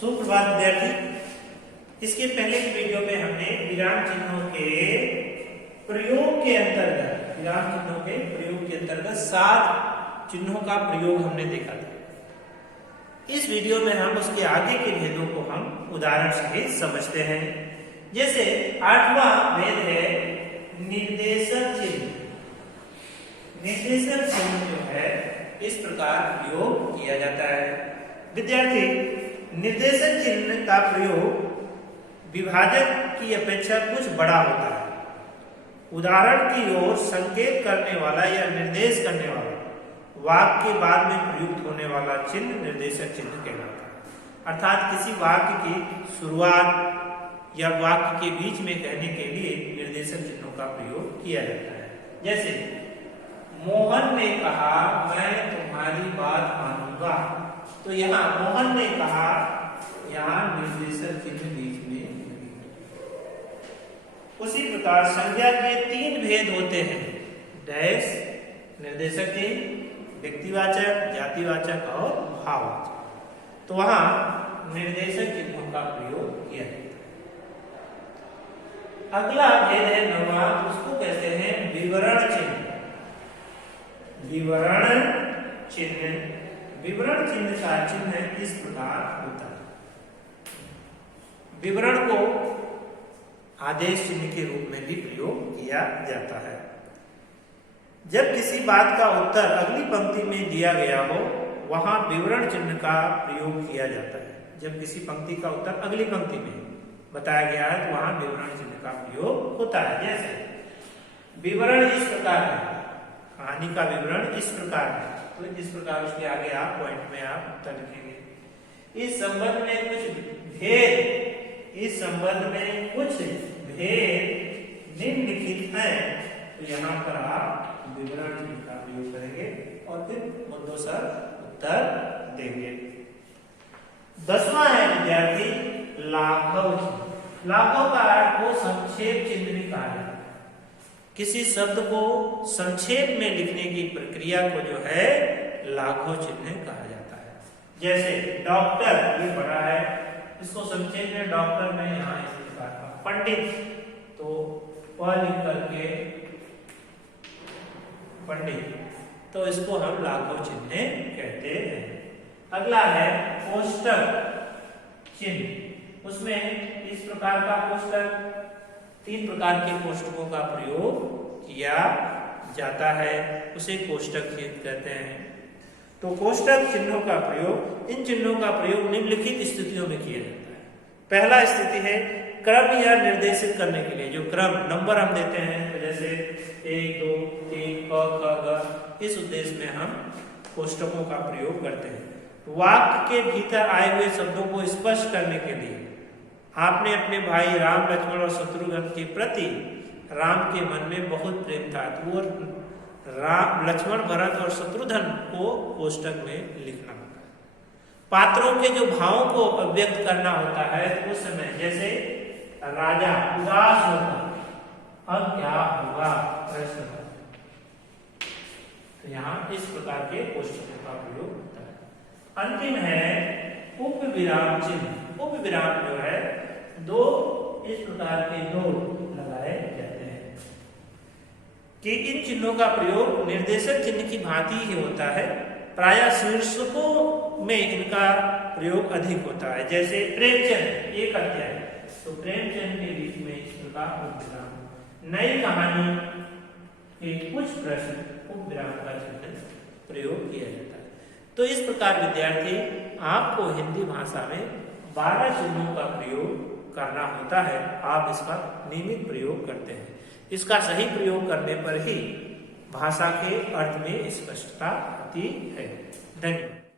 सुप्रभात विद्यार्थी। इसके पहले की वीडियो में हमने विराम चिन्हों के प्रयोग के अंतर्गत 7 चिन्हों का प्रयोग हमने देखा था। इस वीडियो में हम उसके आगे के भेदों को हम उदाहरण से समझते हैं। जैसे 8वां भेद है निर्देशक चिन्ह। निर्देशक चिन्ह जो है इस प्रकार प्रयोग किया जाता है। विद्यार्थी, निर्देशक चिन्ह का प्रयोग विभाजक की अपेक्षा कुछ बड़ा होता है। उदाहरण की ओर संकेत करने वाला या निर्देश करने वाला वाक्य के बाद में प्रयुक्त होने वाला चिन्ह निर्देशक चिन्ह कहलाता है। अर्थात किसी वाक्य की शुरुआत या वाक्य के बीच में कहने के लिए निर्देशक चिन्हों का प्रयोग किया जाता है। जैसे मोहन ने कहा मैं तुम्हारी बात मानूंगा, तो यहाँ मोहन ने कहा, यहाँ निर्देशक चिन्ह बीच में। उसी प्रकार संज्ञा के 3 भेद होते हैं, डैश, निर्देशक चिन्ह, व्यक्तिवाचक, जातिवाचक और भाववाचक। तो वहां निर्देशक चिन्हों का प्रयोग किया जाता है। अगला भेद है 9वां, उसको कहते हैं विवरण चिन्ह। विवरण चिन्ह, विवरण चिन्ह का चिन्ह इस प्रकार होता है। विवरण को आदेश चिन्ह के रूप में भी प्रयोग किया जाता है। जब किसी बात का उत्तर अगली पंक्ति में दिया गया हो, वहां विवरण चिन्ह का प्रयोग किया जाता है। जब किसी पंक्ति का उत्तर अगली पंक्ति में बताया गया है तो वहां विवरण चिन्ह का प्रयोग होता है। जैसे विवरण इस प्रकार है, कहानी का विवरण इस प्रकार है, तो इस प्रकार उसके आगे आप पॉइंट में आप उत्तर लिखेंगे। इस संबंध में कुछ भेद निम्नलिखित हैं, तो यहाँ पर आप विवरण चिन्ह का प्रयोग करेंगे और फिर मुद्दों सर उत्तर देंगे। 10वां है विद्यार्थी लाघव चिन्ह। लाघव का अर्थ को संक्षेप चिन्ह भी कहा जाता है। किसी शब्द को संक्षेप में लिखने की प्रक्रिया को जो है लाघव चिन्ह कहा जाता है। जैसे डॉक्टर, ये बड़ा है, इसको संक्षेप में डॉक्टर में यहाँ इस प्रकार का। पंडित, तो प लिख करके पंडित, तो इसको हम लाघव चिन्ह कहते हैं। अगला है कोष्टक चिन्ह। उसमें इस प्रकार का कोष्टक, 3 प्रकार के कोष्टकों का प्रयोग किया जाता है, उसे कोष्टक चिन्ह कहते हैं। तो कोष्टक चिन्हों का प्रयोग, इन चिन्हों का प्रयोग निम्नलिखित स्थितियों में किया जाता है। पहला स्थिति है क्रम या निर्देशित करने के लिए, जो क्रम नंबर हम देते हैं, तो जैसे 1 2 3 क ख ग, इस उद्देश्य में हम कोष्टकों का प्रयोग करते हैं। वाक्य के भीतर आए हुए शब्दों को स्पष्ट करने के लिए आपने अपने भाई राम, लक्ष्मण और शत्रुघ्न के प्रति राम के मन में बहुत प्रेम था, तो वो राम, लक्ष्मण, भरत और शत्रुघ्न को कोष्टक में लिखना होता है। पात्रों के जो भावों को अभिव्यक्त करना होता है, तो उस समय जैसे राजा उदास होगा, अब क्या होगा प्रश्न, तो यहाँ इस प्रकार के कोष्टकों का प्रयोग होता है। अंतिम है उपविराम चिन्ह। उपविराम जो है 2 इस प्रकार के 2 लगाए जाते हैं कि इन चिन्हों का प्रयोग निर्देशक चिन्ह की भांति ही होता है। प्रायः शीर्षकों में इनका प्रयोग अधिक होता है। जैसे प्रेमचंद, एक अध्याय, तो प्रेमचंद के बीच में इस प्रकार उपविराम। नई कहानी के कुछ प्रश्न, उपविराम का चिन्ह प्रयोग किया जाता है। तो इस प्रकार विद्यार्थी आपको हिंदी भाषा में 12 चिन्हों का प्रयोग करना होता है। आप इसका नियमित प्रयोग करते हैं। इसका सही प्रयोग करने पर ही भाषा के अर्थ में स्पष्टता आती है। धन्यवाद।